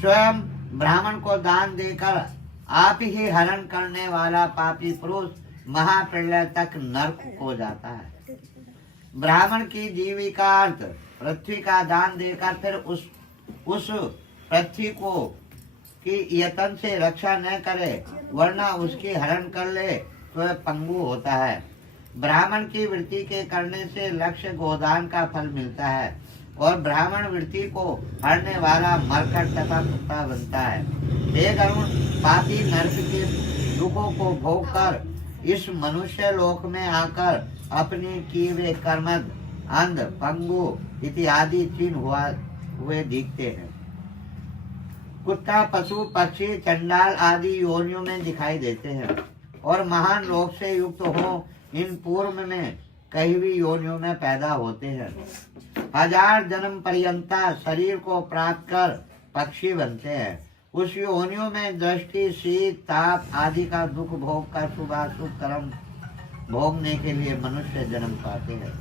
स्वयं ब्राह्मण को दान देकर आप ही हरण करने वाला पापी पुरुष महाप्रलय तक नरक हो जाता है। ब्राह्मण की जीविकार्थ पृथ्वी का दान देकर फिर उस पृथ्वी को की यतन से रक्षा न करे, वरना उसकी हरण कर ले तो वह पंगु होता है। ब्राह्मण की वृत्ति के करने से लक्ष्य गोदान का फल मिलता है और ब्राह्मण वृत्ति को हरने वाला मरकट तथा कुत्ता बनता है। हे गरुण, पापी नरक के दुखों को भोग कर इस मनुष्य लोक में आकर अपने किए हुए कर्मद, अंध, पंगु इत्यादि चिन्ह हुए दिखते हैं। कुत्ता, पशु, पक्षी, चंडाल आदि योनियों में दिखाई देते हैं और महान लोक से युक्त हो इन पूर्व में कई भी योनियों में पैदा होते हैं। 1000 जन्म पर्यंता शरीर को प्राप्त कर पक्षी बनते हैं। उस योनियों में दृष्टि, शीत, ताप आदि का दुख भोग कर शुभाशुभ कर्म भोगने के लिए मनुष्य जन्म पाते हैं।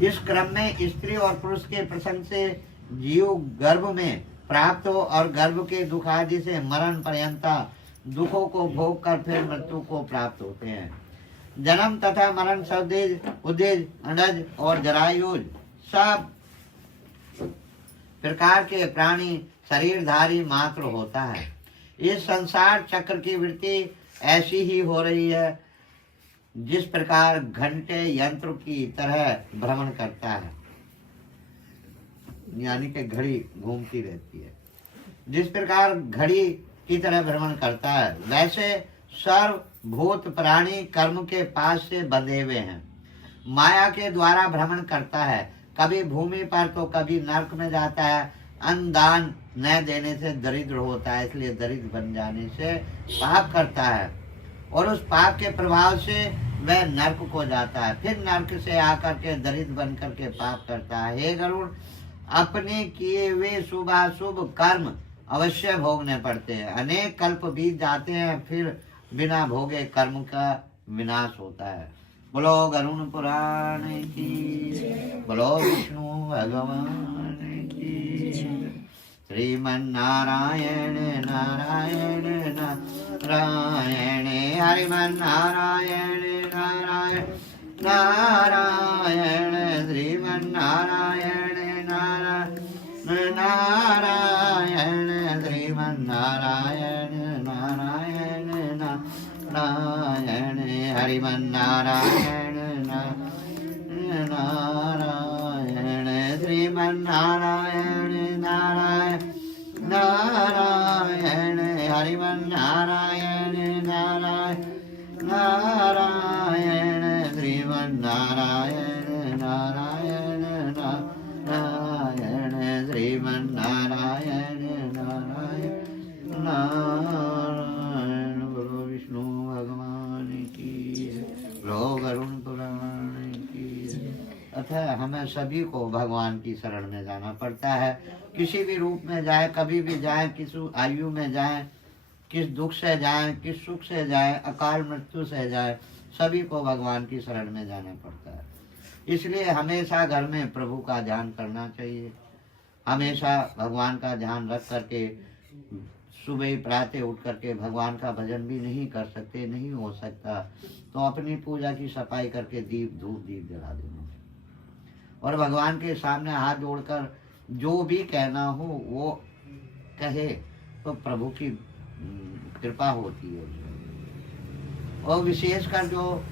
इस क्रम में स्त्री और पुरुष के प्रसंग से जीव गर्भ में प्राप्त हो और गर्भ के दुख आदि से मरण पर्यंता दुखों को भोग कर फिर मृत्यु को प्राप्त होते हैं। जन्म तथा मरण सौदेज, उदेज, अंडज और जरायुज सब प्रकार के प्राणी शरीरधारी मात्र होता है। इस संसार चक्र की वृत्ति ऐसी ही हो रही है जिस प्रकार घंटे यंत्र की तरह भ्रमण करता है, यानी कि घड़ी घूमती रहती है। जिस प्रकार घड़ी की तरह भ्रमण करता है, वैसे सर्वभूत प्राणी कर्म के पास से बंधे हुए हैं। माया के द्वारा भ्रमण करता है, कभी भूमि पर तो कभी नरक में जाता है। अन्नदान न देने से दरिद्र होता है, इसलिए दरिद्र बन जाने से पाप करता है और उस पाप के प्रभाव से वह नरक को जाता है। फिर नरक से आकर के दरिद्र बन करके पाप करता है। हे गरुड़, अपने किए हुए शुभाशुभ कर्म अवश्य भोगने पड़ते हैं। अनेक कल्प बीत जाते हैं, फिर बिना भोगे कर्म का विनाश होता है। बोलो गरुण पुराण की, बोलो विष्णु भगवान की। श्रीमन्नारायण नारायण नारायण, हरिमन्नारायण नारायण नारायण, श्रीमन्नारायण नारायण नारायण, श्रीमन्नारायण नारायण नारायण, हरिमन्नारायण नारायण, श्रीमन्नारायण नारायण नारायण, हरिमन्नारायण नारायण नारायण, श्रीमन्नारायण नारायण नारायण, श्रीमन्नारायण नारायण नारायण। बोलो विष्णु भगवान की, बोलो गरुण पुराण की। अतः हमें सभी को भगवान की शरण में जाना पड़ता है। किसी भी रूप में जाए, कभी भी जाए, किस आयु में जाए, किस दुख से जाए, किस सुख से जाए, अकाल मृत्यु से जाए, सभी को भगवान की शरण में जाना पड़ता है। इसलिए हमेशा घर में प्रभु का ध्यान करना चाहिए। हमेशा भगवान का ध्यान रख करके सुबह प्रातः उठ करके भगवान का भजन भी नहीं कर सकते, नहीं हो सकता, तो अपनी पूजा की सफाई करके दीप धूप दीप जला देना और भगवान के सामने हाथ जोड़कर जो भी कहना हो वो कहे तो प्रभु की कृपा होती है। और विशेषकर जो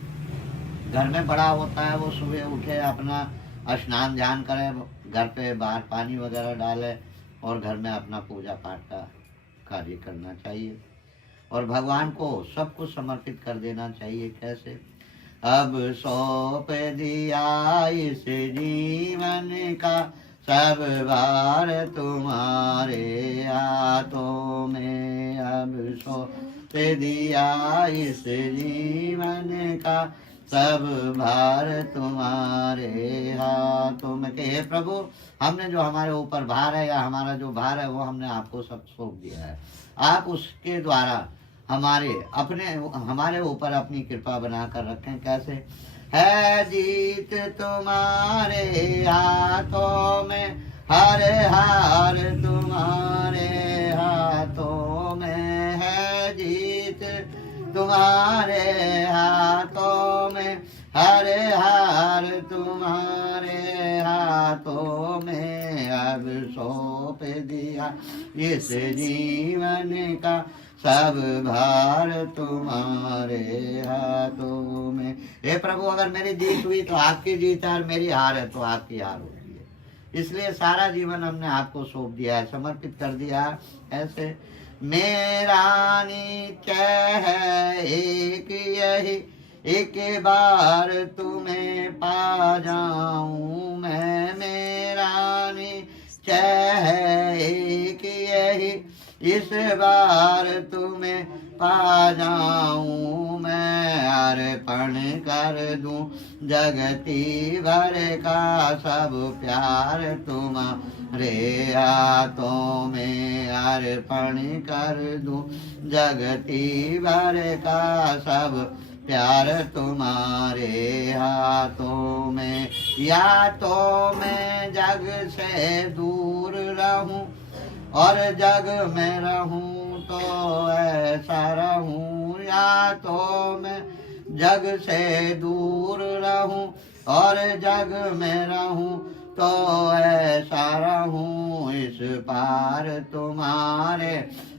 घर में बड़ा होता है वो सुबह उठे, अपना स्नान ध्यान करे, घर पे बाहर पानी वगैरह डाले और घर में अपना पूजा पाठ का कार्य करना चाहिए और भगवान को सब कुछ समर्पित कर देना चाहिए। कैसे? अब सौंप दिया इस जीवन का सब भार तुम्हारे हाथों में। अब सौंप दिया इस जीवन का सब भार तुम्हारे हाथों में। के हे प्रभु, हमने जो हमारे ऊपर भार है या हमारा जो भार है वो हमने आपको सब सौंप दिया है। आप उसके द्वारा हमारे ऊपर अपनी कृपा बनाकर रखें। कैसे है जीत तुम्हारे हाथों में, हर हार तुम्हारे हाथों में है जीत तुम्हारे हाथों में, हर हार तुम्हारे हाथों में। अब सौंप दिया इस जीवन का सब भार तुम्हारे हाथों में। हे प्रभु, अगर मेरी जीत हुई तो आपकी जीत है और मेरी हार है तो आपकी हार होती है। इसलिए सारा जीवन हमने आपको सौंप दिया है, समर्पित कर दिया। ऐसे मेरा निश्चय है एक यही, एक बार तुम्हें पा जाऊं मैं। मेरा निश्चय है एक यही, इस बार तुम्हें पा जाऊं मैं। अर्पण कर दूं जगती भर का सब प्यार तुम्हारे हाथों में। अर्पण कर दूं जगती भर का सब प्यार तुम्हारे हाथों में। या तो मैं जग से दूर रहूं और जग में रहूं तो ऐसा रहूं। या तो मैं जग से दूर रहूं और जग में रहूं तो ऐसा रहूं। इस पार तुम्हारे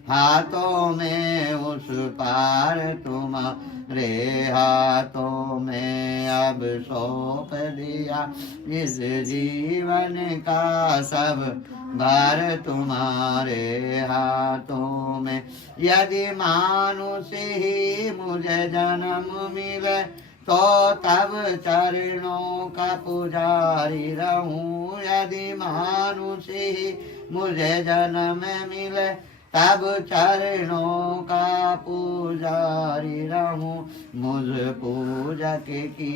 हाथों में, उस पार तुम्हारे हाथों में। अब सौंप दिया इस जीवन का सब भार तुम्हारे हाथों में। यदि मानुष ही मुझे जन्म मिले तो तब चरणों का पुजारी रहूं। यदि मानुष ही मुझे जन्म मिले तब चरणों का पुजारी रहूं। मुझ पूजक की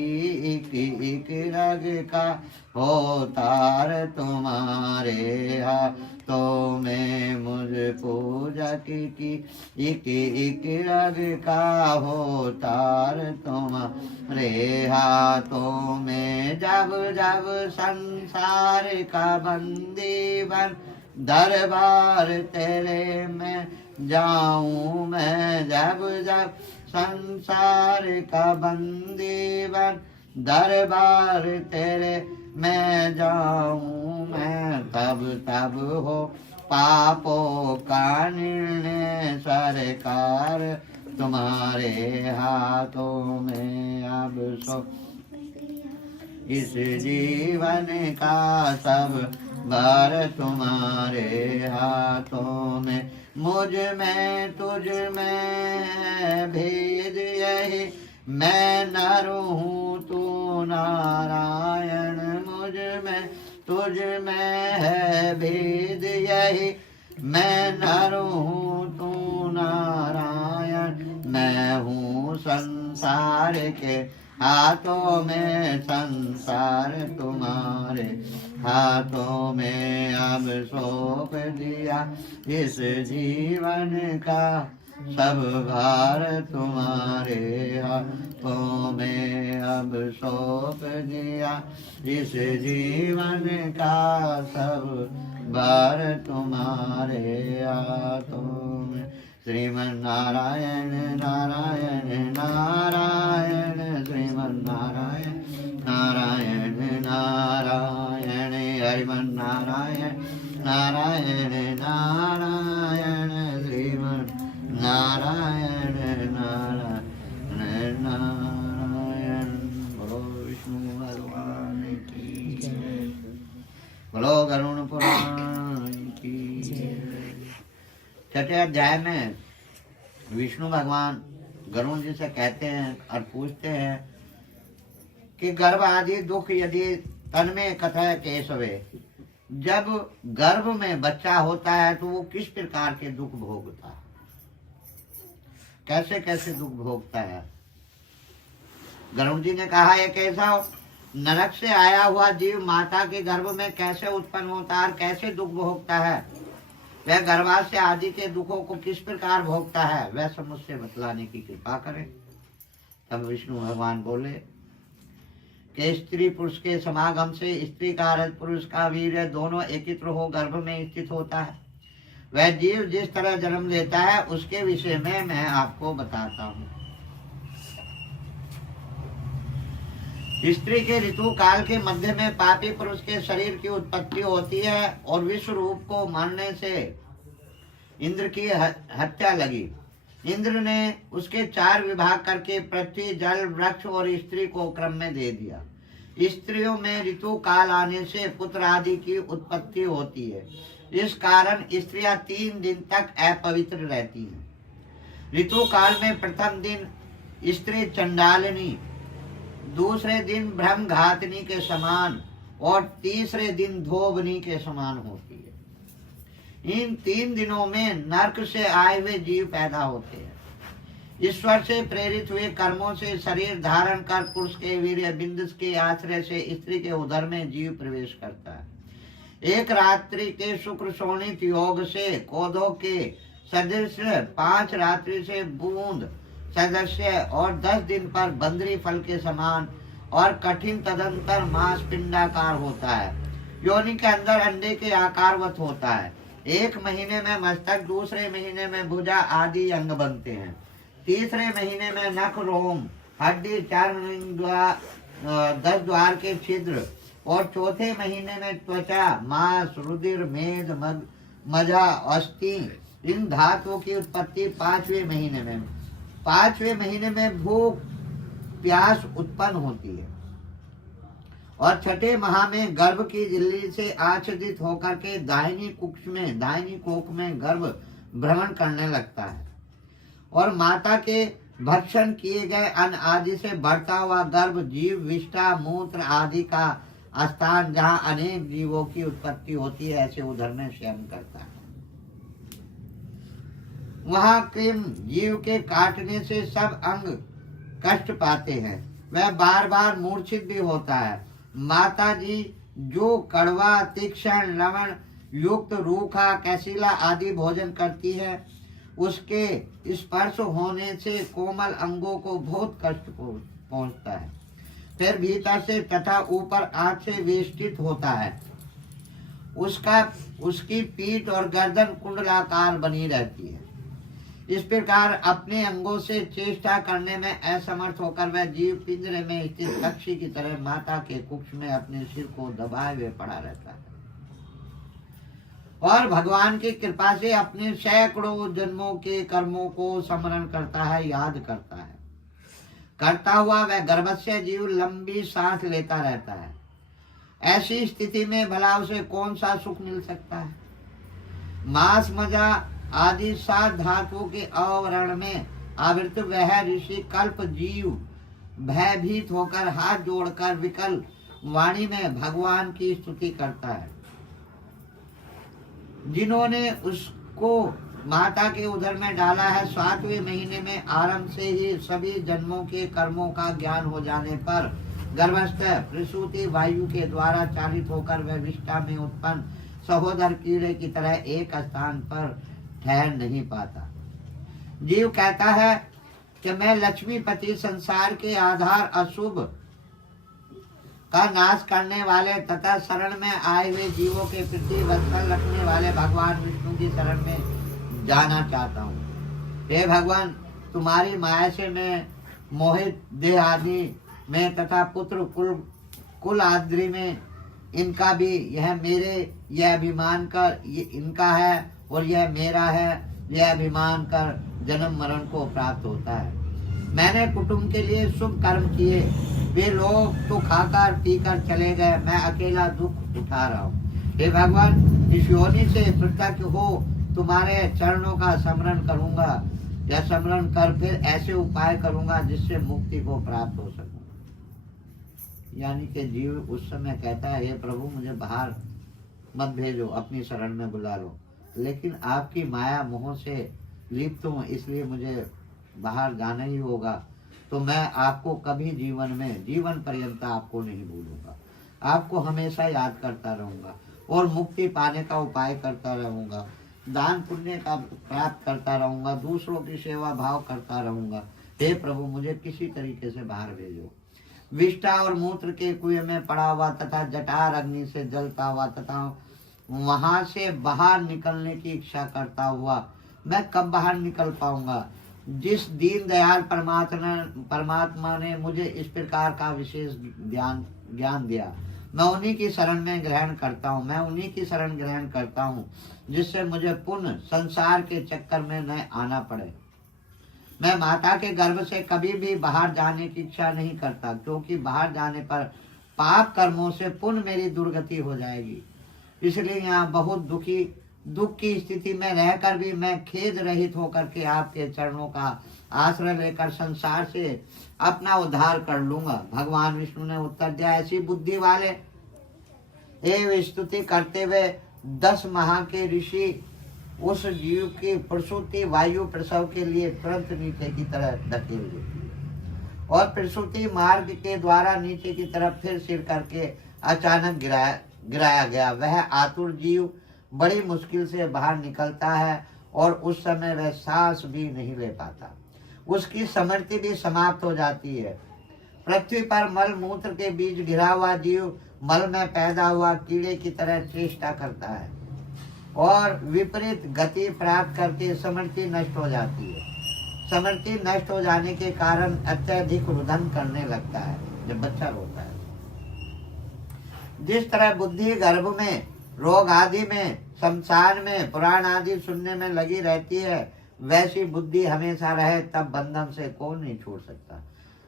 एक रग का होतार तुम्हारे हाथों में। मुझ पूजक की एक रग का होतार तुम्हारे हाथों में। जब जब संसार का बंदी बन दरबार तेरे में जाऊं मैं। जब जब संसार का बंदी बन दरबार तेरे में जाऊं मैं। तब तब हो पापों का निर्णय सरकार तुम्हारे हाथों में। अब सो इस जीवन का सब भार तुम्हारे हाथों में। मुझ में तुझ में भेद यही, मैं नर हूँ तू नारायण। मुझ में तुझ में है भेद यही, मैं नर हूँ तू नारायण। मैं हूँ संसार के हाथों में, संसार तुम्हारे हाथों में। अब सौंप दिया इस जीवन का सब भार तुम्हारे हाथों में। अब सौंप दिया इस जीवन का सब भार तुम्हारे हाथों में। श्रीमन नारायण नारायण नारायण, श्रीमन नारायण नारायण नारायण, हरिमन नारायण नारायण नारायण, श्रीमन नारायण नारायण नारायण। बोलो विष्णु भगवान की जय, बोलो गरुण पुराण की जय। छठे अध्याय में विष्णु भगवान गरुण जी से कहते हैं और पूछते हैं कि गर्भ आदि दुख यदि तन में कथय केशवे, जब गर्भ में बच्चा होता है तो वो किस प्रकार के दुख भोगता है, कैसे कैसे दुख भोगता है। गरुड़ जी ने कहा एक ऐसा नरक से आया हुआ जीव माता के गर्भ में कैसे उत्पन्न होता है और कैसे दुख भोगता है, वह गर्भाशय आदि के दुखों को किस प्रकार भोगता है, वह सब मुझसे बतलाने की कृपा करें। तब विष्णु भगवान बोले कि स्त्री पुरुष के समागम से स्त्री का रज पुरुष का वीर्य दोनों एकत्र हो गर्भ में स्थित होता है। वह जीव जिस तरह जन्म लेता है उसके विषय में मैं आपको बताता हूँ। स्त्री के ऋतु काल के मध्य में पापी पुरुष के शरीर की उत्पत्ति होती है और विश्व रूप को मारने से इंद्र की हत्या लगी। इंद्र ने उसके 4 विभाग करके पृथ्वी, जल, वृक्ष और स्त्री को क्रम में दे दिया। स्त्रियों में ऋतु काल आने से पुत्र आदि की उत्पत्ति होती है। इस कारण स्त्रियां 3 दिन तक अपवित्र रहती हैं। ऋतु काल में प्रथम दिन स्त्री चंडालिनी, दूसरे दिन ब्रह्मघातनी के समान और तीसरे दिन धोबनी के समान होती है। इन 3 दिनों में नरक से आए हुए जीव पैदा होते हैं। ईश्वर से प्रेरित हुए कर्मों से शरीर धारण कर पुरुष के वीर्य बिंदु के आश्रय से स्त्री के उदर में जीव प्रवेश करता है। एक रात्रि के शुक्र शोणित योग से कोदो के सदृश, 5 रात्रि से बूंद सदस्य और 10 दिन पर बंदरी फल के समान और कठिन तदंतर मांस पिंडाकार होता है। योनि के अंदर अंडे के आकारवत होता है। 1 महीने में मस्तक, दूसरे महीने में भुजा आदि अंग बनते हैं, तीसरे महीने में नख, रोम, हड्डी, 4 द्वार, 10 द्वार के छिद्र और चौथे महीने में त्वचा, मांस, रुधिर, मेद, मज्जा, अस्थि, इन धातुओं की उत्पत्ति 5वें महीने में। 5वें महीने में भूख प्यास उत्पन्न होती है और 6ठे माह में गर्भ की झिल्ली से आच्छादित होकर के दाहिनी कोख में गर्भ भ्रमण करने लगता है और माता के भक्षण किए गए अन्न आदि से बढ़ता हुआ गर्भ जीव विष्ठा, मूत्र आदि का स्थान जहाँ अनेक जीवों की उत्पत्ति होती है ऐसे उधर में शयन करता है। वहाँ कृम जीव के काटने से सब अंग कष्ट पाते हैं, वह बार बार मूर्छित भी होता है। माता जी जो कड़वा, तीक्ष्ण, लवण युक्त, रूखा, कैसिला आदि भोजन करती है उसके स्पर्श होने से कोमल अंगों को बहुत कष्ट पहुंचता है। फिर भीतर से तथा ऊपर आँख से वेष्टित होता है। उसकी पीठ और गर्दन कुंडलाकार बनी रहती है। इस प्रकार अपने अंगों से चेष्टा करने में असमर्थ होकर वह जीव पिंजरे में स्थित पक्षी की तरह माता के कुक्ष में अपने सिर को दबाए हुए पड़ा रहता है और भगवान की कृपा से अपने सैकड़ों जन्मों के कर्मों को स्मरण करता है, याद करता है। करता हुआ वह गर्भस्थ जीव लंबी सांस लेता रहता है। ऐसी स्थिति में भला उसे कौन सा सुख मिल सकता है। मांस, मज्जा आदि 7 धातुओं के आवरण में आवृत वह ऋषि कल्प जीव भयभीत होकर हाथ जोड़कर विकल वाणी में भगवान की स्तुति करता है। जिन्होंने उसको माता के उदर में डाला है, 7वें महीने में आरंभ से ही सभी जन्मों के कर्मों का ज्ञान हो जाने पर गर्भस्थ प्रसूति वायु के द्वारा चालित होकर वह विष्ठा में उत्पन्न सहोदर कीड़े की तरह एक स्थान पर ठहर नहीं पाता। जीव कहता है कि मैं लक्ष्मीपति, संसार के आधार, अशुभ का नाश करने वाले तथा शरण में आए हुए जीवों के प्रति वत्सल रखने वाले भगवान विष्णु की शरण में जाना चाहता हूँ। हे भगवान, तुम्हारी माया से मैं मोहित देह आदि में तथा पुत्र कुल आदि में इनका भी यह मेरे यह अभिमान कर इनका है और यह मेरा है यह अभिमान कर जन्म मरण को प्राप्त होता है। मैंने कुटुंब के लिए शुभ कर्म किए, वे लोग तो खाकर पीकर चले गए, मैं अकेला दुख उठा रहा हूँ। हे भगवान, इस योनि से पृथक हो तुम्हारे चरणों का स्मरण करूंगा या स्मरण कर फिर ऐसे उपाय करूंगा जिससे मुक्ति को प्राप्त हो सकूं। यानी कि जीव उस समय कहता है हे प्रभु मुझे बाहर मत भेजो, अपनी शरण में बुला लो, लेकिन आपकी माया मोह से लिप्त हूँ इसलिए मुझे बाहर जाना ही होगा। तो मैं आपको कभी जीवन में, जीवन पर्यंत आपको नहीं भूलूंगा, आपको हमेशा याद करता रहूंगा और मुक्ति पाने का उपाय करता रहूंगा, दान पुण्य का प्राप्त करता रहूंगा, दूसरों की सेवा भाव करता रहूंगा। हे प्रभु मुझे किसी तरीके से बाहर भेजो। विष्ठा और मूत्र के कुएं में पड़ा हुआ तथा जटार अग्नि से जलता हुआ तथा वहां से बाहर निकलने की इच्छा करता हुआ मैं कब बाहर निकल पाऊंगा। जिस दीन दयाल परमात्मा ने मुझे इस प्रकार का विशेष ज्ञान दिया, मैं उन्हीं की शरण में ग्रहण करता हूँ, मैं उन्हीं की शरण ग्रहण करता हूँ, जिससे मुझे पुनः संसार के चक्कर में न आना पड़े। मैं माता के गर्भ से कभी भी बाहर जाने की इच्छा नहीं करता, क्योंकि बाहर जाने पर पाप कर्मों से पुनः मेरी दुर्गति हो जाएगी। इसलिए यहाँ बहुत दुख की स्थिति में रहकर भी मैं खेद रहित होकर के आपके चरणों का आश्रय लेकर संसार से अपना उद्धार कर लूंगा। भगवान विष्णु ने उत्तर दिया, ऐसी बुद्धि वाले हे स्तुति करते हुए 10 माह के ऋषि उस जीव की प्रसूति वायु प्रसव के लिए तुरंत नीचे की तरफ धकेल देती और प्रसूति मार्ग के द्वारा नीचे की तरफ फिर सिर करके अचानक गिराया गया। वह आतुर जीव बड़ी मुश्किल से बाहर निकलता है और उस समय वह सांस भी नहीं ले पाता, उसकी स्मृति भी समाप्त हो जाती है। पृथ्वी पर मल मूत्र के बीच घिरा हुआ जीव मल में पैदा हुआ कीड़े की तरह चेष्टा करता है और विपरीत गति प्राप्त करके स्मृति नष्ट हो जाती है। स्मृति नष्ट हो जाने के कारण अत्यधिक रुदन करने लगता है जब बच्चा रोता है। जिस तरह बुद्धि गर्भ में, रोग आदि में, शमशान में, पुराण आदि सुनने में लगी रहती है, वैसी बुद्धि हमेशा रहे तब बंधन से कौन नहीं छोड़ सकता।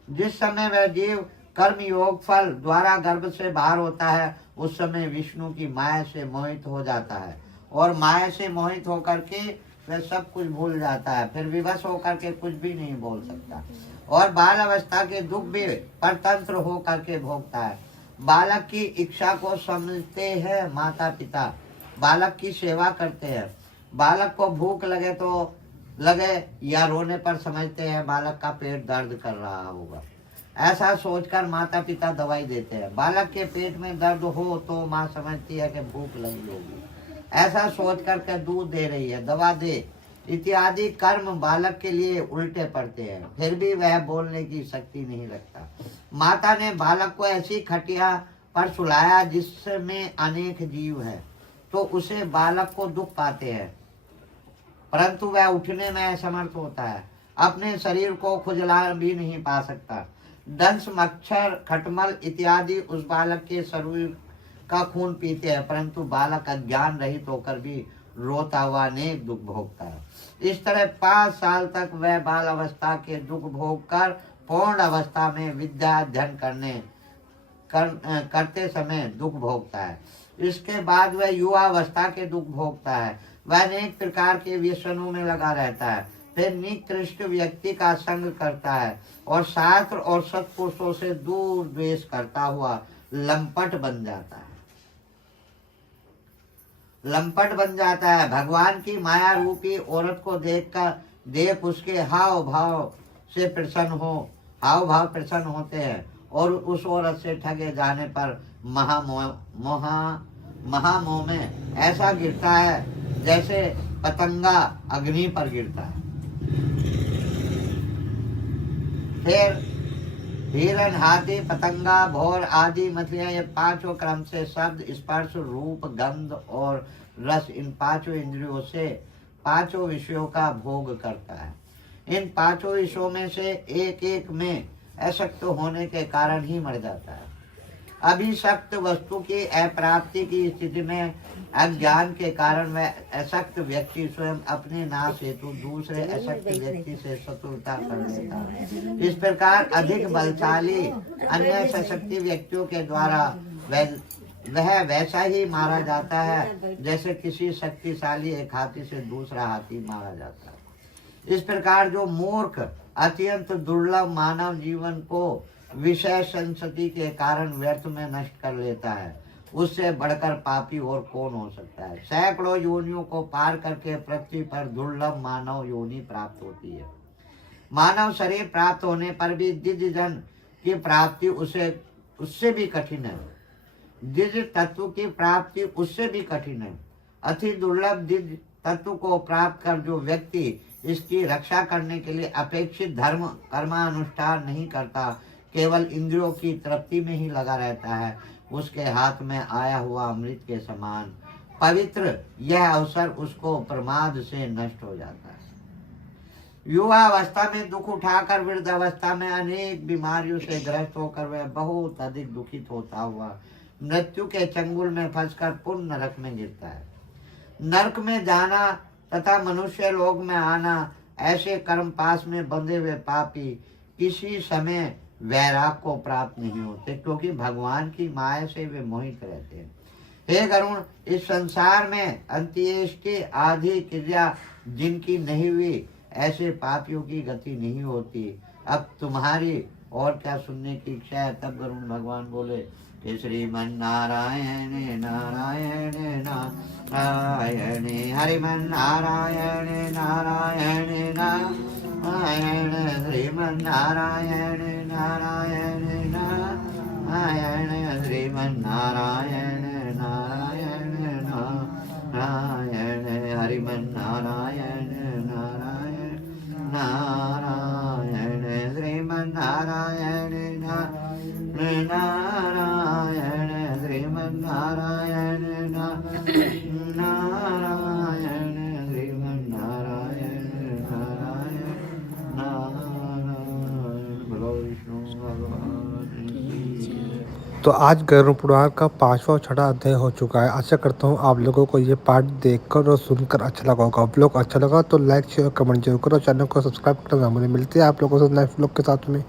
जिस समय वह जीव कर्म योग फल द्वारा गर्भ से बाहर होता है, उस समय विष्णु की माया से मोहित हो जाता है और माया से मोहित होकर के वह सब कुछ भूल जाता है, फिर विवश होकर के कुछ भी नहीं बोल सकता और बाल अवस्था के दुख भी परतंत्र होकर के भोगता है। बालक की इच्छा को समझते हैं माता पिता, बालक की सेवा करते हैं। बालक को भूख लगे तो लगे या रोने पर समझते हैं बालक का पेट दर्द कर रहा होगा, ऐसा सोचकर माता पिता दवाई देते हैं। बालक के पेट में दर्द हो तो माँ समझती है कि भूख लगी होगी, ऐसा सोच करके दूध दे रही है, दवा दे इत्यादि कर्म बालक के लिए उल्टे पड़ते हैं, फिर भी वह बोलने की शक्ति नहीं रखता। माता ने बालक को ऐसी खटिया पर सुलाया जिसमें अनेक जीव है, तो उसे बालक को दुख पाते हैं, परंतु वह उठने में असमर्थ होता है, अपने शरीर को खुजला भी नहीं पा सकता। दंश मच्छर खटमल इत्यादि उस बालक के शरीर का खून पीते हैं, परंतु बालक अज्ञान रहित होकर भी रोता हुआ अनेक दुख भोगता है। इस तरह 5 साल तक वह बाल अवस्था के दुख भोग कर पूर्ण अवस्था में विद्या अध्ययन करते समय दुख भोगता है। इसके बाद वह युवा अवस्था के दुख भोगता है, वह अनेक प्रकार के व्यसनों में लगा रहता है, फिर निकृष्ट व्यक्ति का संग करता है और शास्त्र और सत्पुरुषों से दूर द्वेष करता हुआ लंपट बन जाता है। लंपट बन जाता है। भगवान की माया रूपी औरत को देख उसके हाव भाव प्रसन्न होते हैं और उस औरत से ठगे जाने पर महामोह में ऐसा गिरता है जैसे पतंगा अग्नि पर गिरता है। फिर हिरण, हाथी, पतंगा, भौर आदि मछलियां, ये 5 क्रम से शब्द, स्पर्श, रूप, गंध और रस, इन 5 इंद्रियों से 5 विषयों का भोग करता है। इन 5 विषयों में से एक में अशक्त होने के कारण ही मर जाता है। अभिशक्त वस्तु की अप्राप्ति की स्थिति में अज्ञान के कारण वह अशक्त व्यक्ति स्वयं अपने नाश हेतु दूसरे अशक्त व्यक्ति से शत्रुता कर लेता है। इस प्रकार अधिक बलशाली अन्य सशक्ति व्यक्तियों के द्वारा वह वैसा ही मारा जाता है जैसे किसी शक्तिशाली एक हाथी से दूसरा हाथी मारा जाता है। इस प्रकार जो मूर्ख अत्यंत दुर्लभ मानव जीवन को विषय संसति के कारण व्यर्थ में नष्ट कर लेता है, उससे बढ़कर पापी और कौन हो सकता है। सैकड़ों योनियों को पार करके पृथ्वी पर दुर्लभ मानव योनि प्राप्त होती है। मानव शरीर प्राप्त होने पर भी दिव्य जन की प्राप्ति उससे भी कठिन है। दिव्य तत्व की प्राप्ति उससे भी कठिन है। अति दुर्लभ दिव्य तत्व को प्राप्त कर जो व्यक्ति इसकी रक्षा करने के लिए अपेक्षित धर्म कर्मानुष्ठान नहीं करता, केवल इंद्रियों की तृप्ति में ही लगा रहता है, उसके हाथ में आया हुआ अमृत के समान पवित्र यह अवसर उसको प्रमाद से नष्ट हो जाता है। युवा अवस्था में दुख उठाकर वृद्ध अवस्था में अनेक बीमारियों से ग्रस्त होकर वह बहुत अधिक दुखित होता हुआ मृत्यु के चंगुल में फंसकर पुनः नरक में गिरता है। नरक में जाना तथा मनुष्य लोक में आना, ऐसे कर्म पास में बंधे हुए पापी किसी समय वैराग को प्राप्त नहीं होते, क्योंकि भगवान की माया से वे मोहित रहते हैं। हे गरुण, इस संसार में अंत्येष्टि आदि क्रिया जिनकी नहीं हुई, ऐसे पापियों की गति नहीं होती। अब तुम्हारी और क्या सुनने की इच्छा है? तब गरुण भगवान बोले कि श्रीमन नारायण नारायण नारायण हरिमन नारायण नारायण नारायण श्रीमन नारायण नारायण नारायण श्रीमन नारायण नारायण नारायण हरिमन नारायण नारायण नारायण श्रीमन नारायण नारायण श्रीमन नारायण नारायण श्रीमन नारायण नारायण नारायण। बोलो विष्णु भगवान की। तो आज गरुड़ पुराण का 5वां और 6वां अध्याय हो चुका है। आशा करता हूँ आप लोगों को ये पार्ट देखकर और सुनकर अच्छा लगा होगा। आप लोग अच्छा लगा तो लाइक शेयर कमेंट जरूर करो, चैनल को सब्सक्राइब करना ना भूलें। मिलते हैं आप लोगों से नेक्स्ट व्लॉग के साथ में।